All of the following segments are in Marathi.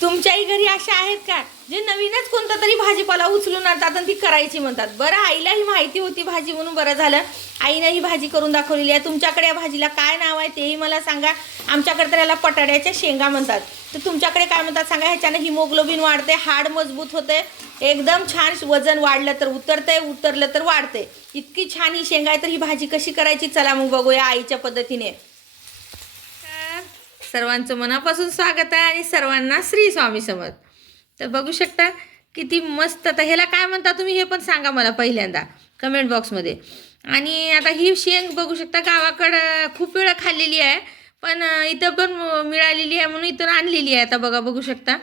तुमच्याही घरी अशा आहेत का जे नवीनच कोणता तरी भाजीपाला उचलून आणतात आणि ती करायची म्हणतात? बरं, आईला ही माहिती होती भाजी म्हणून बरं झालं, आईनं ही भाजी करून दाखवलेली आहे. तुमच्याकडे या भाजीला काय नाव आहे तेही मला सांगा. आमच्याकडे तर याला पटाड्याच्या शेंगा म्हणतात. तर तुमच्याकडे काय म्हणतात सांगा. ह्याच्यानं हिमोग्लोबिन वाढते, हाड मजबूत होते, एकदम छान. वजन वाढलं तर उतरते, उतरलं तर वाढते. इतकी छान ही शेंगा आहे. तर ही भाजी कशी करायची चला मग बघूया आईच्या पद्धतीने. सर्वांचं मनापासून स्वागत आहे आणि सर्वांना श्री स्वामी समर्थ. तर बघू शकता किती मस्त. आता ह्याला काय म्हणता तुम्ही हे पण सांगा मला पहिल्यांदा कमेंट बॉक्समध्ये. आणि आता ही शेंग बघू शकता गावाकडं खूप वेळा खाल्लेली आहे, पण इथं पण मिळालेली आहे म्हणून इथून आणलेली आहे. आता बघू शकता.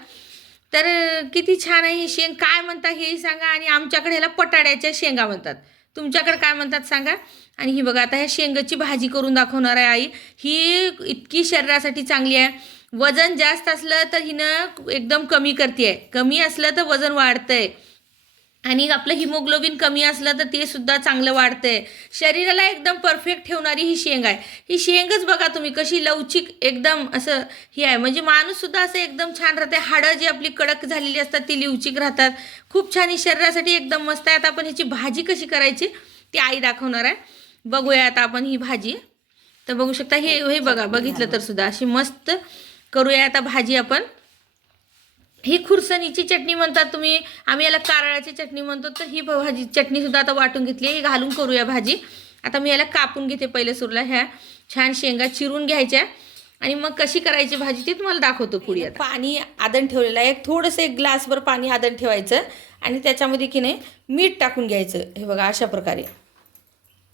तर किती छान आहे ही शेंग. काय म्हणता हेही सांगा. आणि आमच्याकडे ह्याला पटाड्याच्या शेंगा म्हणतात. तुमच्याकडे काय म्हणतात सांगा. आणि ही बघा आता ह्या शेंगाची भाजी करून दाखवणार आहे आई. ही इतकी शरीरासाठी चांगली आहे. वजन जास्त असलं तर हिनं एकदम कमी करते, कमी असलं तर वजन वाढतंय. आणि आपलं हिमोग्लोबिन कमी असलं तर ते सुद्धा चांगलं वाढतंय. शरीराला एकदम परफेक्ट ठेवणारी ही शेंग आहे. ही शेंगच बघा तुम्ही कशी लवचिक एकदम असं ही आहे. म्हणजे माणूससुद्धा असं एकदम छान राहते. हाडं जी आपली कडक झालेली असतात ती लवचिक राहतात. खूप छान ही शरीरासाठी एकदम मस्त आहे. आता आपण ह्याची भाजी कशी करायची ती आई दाखवणार आहे. बघूया आता आपण ही भाजी. तर बघू शकता हे बघा, बघितलं तर सुद्धा अशी मस्त करूया आता भाजी आपण. ही खुरसणीची चटणी म्हणतात तुम्ही, आम्ही याला कारळाची चटणी म्हणतो. तर ही भाजी चटणी सुद्धा आता वाटून घेतली, ही घालून करूया भाजी. आता मी याला कापून घेते पहिले सुरूला. ह्या छान शेंगा चिरून घ्यायच्या आणि मग कशी करायची भाजी ती तुम्हाला दाखवतो पुढे. आता पाणी आदण ठेवलेलं आहे, थोडंसं एक ग्लासभर पाणी आदण ठेवायचं आणि त्याच्यामध्ये की नाही मीठ टाकून घ्यायचं. हे बघा अशा प्रकारे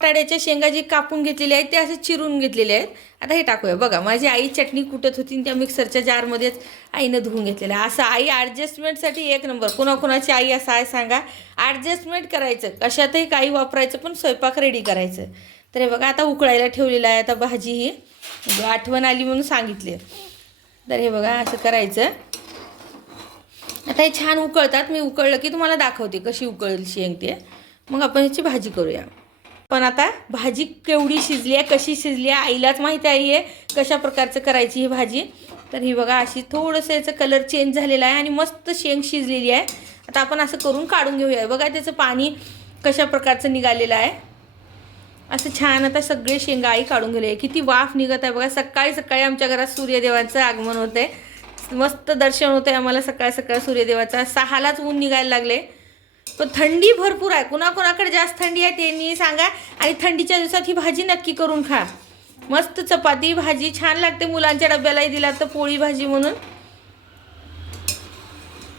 पटाड्याच्या शेंगा जी कापून घेतलेली आहेत ते असे चिरून घेतलेले आहेत. आता हे टाकूया. बघा माझी आई चटणी कुटत होती त्या मिक्सरच्या जारमध्येच आईनं धुवून घेतलेलं आहे. असं आई ॲडजस्टमेंटसाठी एक नंबर. कुणाकुणाची आई असं आहे सांगा. ॲडजस्टमेंट करायचं, कशातही काही वापरायचं पण स्वयंपाक रेडी करायचं. तर हे बघा आता उकळायला ठेवलेलं आहे. आता भाजी ही आठवण आली म्हणून सांगितले. तर हे बघा असं करायचं. आता हे छान उकळतात. मी उकळलं की तुम्हाला दाखवते कशी उकळली शेंग ते. मग आपण ह्याची भाजी करूया. पण आता भाजी केवढी शिजली आहे, कशी शिजली आहे आईलाच माहिती आहे कशा प्रकारचं करायची ही भाजी. तर ही बघा अशी थोडंसं याचं कलर चेंज झालेला आहे आणि मस्त शेंग शिजलेली आहे. आता आपण असं करून काढून घेऊया. बघा त्याचं पाणी कशा प्रकारचं निघालेलं आहे. असं छान आता सगळे शेंगा आई काढून गेले आहे. किती वाफ निघत आहे बघा. सकाळी सकाळी आमच्या घरात सूर्यदेवाचं आगमन होतं आहे. मस्त दर्शन होतं आहे आम्हाला सकाळ सकाळ सूर्यदेवाचा. 6लाच ऊन निघायला लागले. पण थंडी भरपूर आहे. कुणाकुणाकडे जास्त थंडी आहे ते सांगा. आणि थंडीच्या दिवसात ही भाजी नक्की करून खा. मस्त चपाती भाजी छान लागते. मुलांच्या डब्यालाही दिला तर पोळी भाजी म्हणून.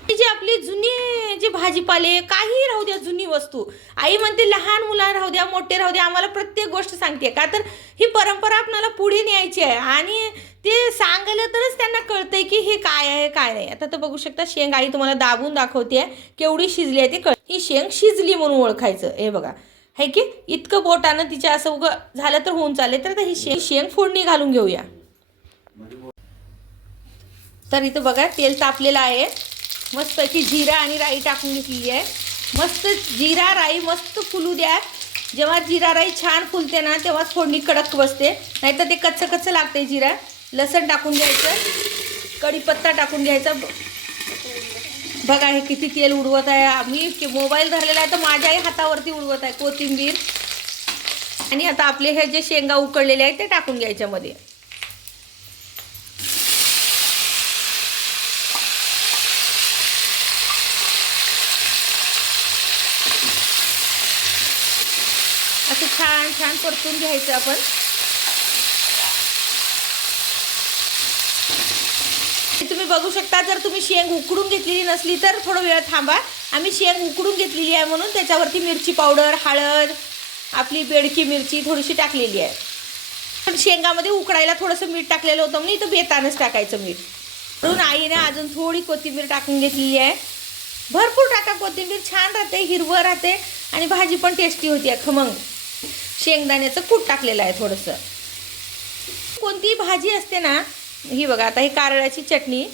जी आपली जुनी जी भाजीपाले काही राहू द्या, जुनी वस्तू आई म्हणते लहान मुलं राहू द्या मोठे राहू द्या, आम्हाला प्रत्येक गोष्ट सांगते. का तर ही परंपरा आपल्याला पुढे न्यायची आहे आणि ते सांगलं तरच त्यांना कळतंय की हे काय आहे काय नाही. आता तर बघू शकता शेंग आई तुम्हाला दाबून दाखवते आहे केवढी शिजली आहे ते ही शेंग शिजली म्हणून ओळखायचं. हे बघा है की इतकं बोटानं तिच्या असं उगं झालं तर होऊन चालेल. तर ही शेंग फोडणी घालून घेऊया. तर इथं बघा तेल तापलेलं आहे. मस्त की जिरा आणि राई टाकून घेतलेली आहे. मस्त जिरा राई मस्त फुलू द्या. जेव्हा जिरा राई छान फुलते ना तेव्हाच फोडणी कडक बसते, नाहीतर ते कच्चं कच्चं लागते. जिरा लसण टाकून घ्यायचं, कढीपत्ता टाकून घ्यायचा. बघा हे किती तेल उडवत आहे. आम्ही मोबाईल धरलेला आहे तर माझ्याही हातावरती उडवत आहे. कोथिंबीर आणि आता आपले हे जे शेंगा उकळलेले आहेत ते टाकून घ्यायच्यामध्ये. असं छान छान परतून घ्यायचं आपण. तुम्ही बघू शकता जर तुम्ही शेंग उकडून घेतलेली नसली तर थोडं वेळ थांबा. आम्ही शेंग उकडून घेतलेली आहे म्हणून त्याच्यावरती मिरची पावडर, हळद, आपली बेडकी मिरची थोडीशी टाकलेली आहे. पण शेंगामध्ये उकडायला थोडंसं मीठ टाकलेलं होतं म्हणून इथं बेतानच टाकायचं मीठ. म्हणून आईने अजून थोडी कोथिंबीर टाकून घेतलेली आहे. भरपूर टाका कोथिंबीर, छान राहते, हिरवं राहते आणि भाजी पण टेस्टी होती. खमंग शेंगदाण्याचं कूट टाकलेलं आहे थोडंसं. कोणतीही भाजी असते ना, ही बघा आता ही कारळाची चटणी.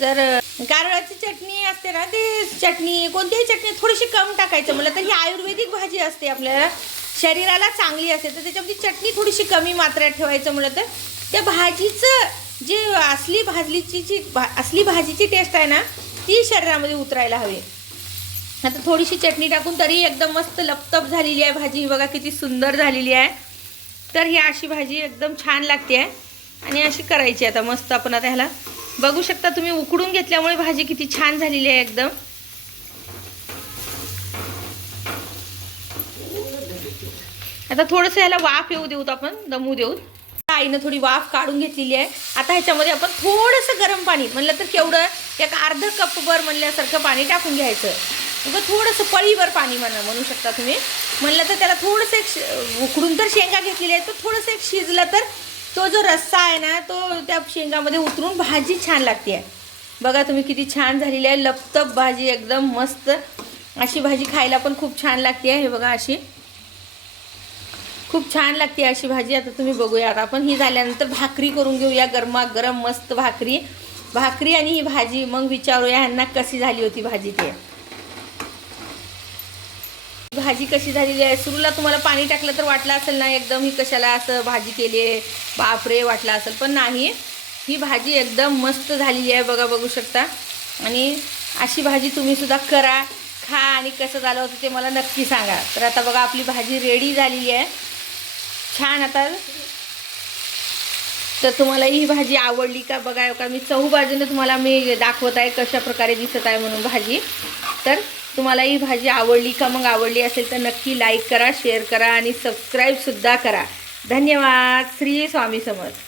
जर कारळाची चटणी असते ना, ते चटणी कोणतीही चटणी थोडीशी कम टाकायचं म्हटलं तर ही आयुर्वेदिक भाजी असते, आपल्याला शरीराला चांगली असते. तर त्याच्यामध्ये चटणी थोडीशी कमी मात्रेत ठेवायचं म्हटलं तर त्या भाजीचं जी असली असली भाजीची टेस्ट आहे ना ती शरीरामध्ये उतरायला हवी. आता थोडीशी चटणी टाकून तरी एकदम मस्त लपतप झालेली आहे भाजी. बघा किती सुंदर झालेली आहे. तर ही अशी भाजी एकदम छान लागते आहे आणि अशी करायची. आता मस्त आपण आता ह्याला बघू शकता तुम्ही, उकडून घेतल्यामुळे भाजी किती छान झालेली आहे एकदम. आता थोडंसं ह्याला वाफ येऊ देऊत, आपण दमू देऊत. आईनं थोडी वाफ काढून घेतलेली आहे. आता ह्याच्यामध्ये आपण थोडंसं गरम पाणी, म्हणलं तर केवढं, एक अर्धा कपभर म्हणल्यासारखं पाणी टाकून घ्यायचं. उगं थोडंसं पळीवर पाणी म्हणू शकता तुम्ही. म्हणलं तर त्याला थोडंसं एक उकडून तर शेंगा घेतलेली आहे, तर थोडंसं एक शिजलं तर तो जो रस्सा आहे ना तो त्या शेंगामध्ये उतरून भाजी छान लागते आहे. बघा तुम्ही किती छान झालेली आहे, लपतप भाजी एकदम मस्त. अशी भाजी खायला पण खूप छान लागते आहे. हे बघा अशी खूप छान लागते अशी भाजी. आता तुम्ही बघूया, आता आपण ही झाल्यानंतर भाकरी करून घेऊया, गरमागरम मस्त भाकरी आणि ही भाजी. मग विचारूया ह्यांना कशी झाली होती भाजी. ते भाजी कशी झालेली आहे. सुरूला तुम्हाला पाणी टाकलं तर वाटलं असेल ना एकदम ही कशाला असं भाजी केली आहे, बापरे वाटलं असेल, पण नाही, ही भाजी एकदम मस्त झालेली आहे. बघा बघू शकता. आणि अशी भाजी तुम्ही सुद्धा करा, खा आणि कसं झालं होतं ते मला नक्की सांगा. तर आता बघा आपली भाजी रेडी झालेली आहे छान. आता तर तुम्हाला ही भाजी आवडली का बघा. का मी चहूबाजूने तुम्हाला मी दाखवत आहे कशा प्रकारे दिसत आहे म्हणून भाजी. तर तुम्हाला ही भाजी आवडली का, मग आवडली असेल तर नक्की लाईक करा, शेअर करा आणि सबस्क्राईबसुद्धा करा. धन्यवाद. श्री स्वामी समर्थ.